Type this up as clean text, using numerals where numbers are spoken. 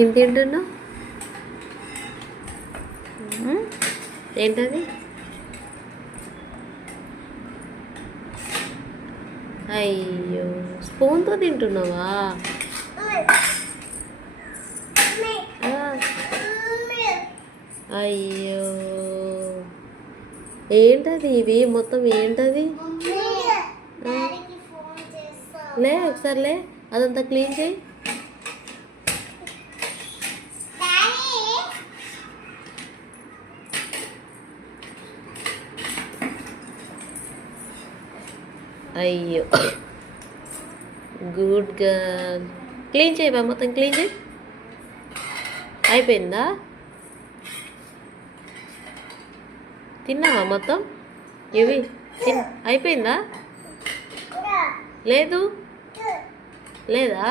ఏం తింటున్నావు? ఏంటది? అయ్యో, స్పూన్తో తింటున్నావా? అయ్యో, ఏంటది? ఇది మొత్తం ఏంటది? లే ఒకసారి లే, అదంతా క్లీన్ చేయి. అయ్యో, గుడ్ గర్ల్. క్లీన్ చేయబా, మొత్తం క్లీన్ చేయి. అయిపోయిందా? తిన్నావా మొత్తం? ఇవి అయిపోయిందా? లేదు లేదా?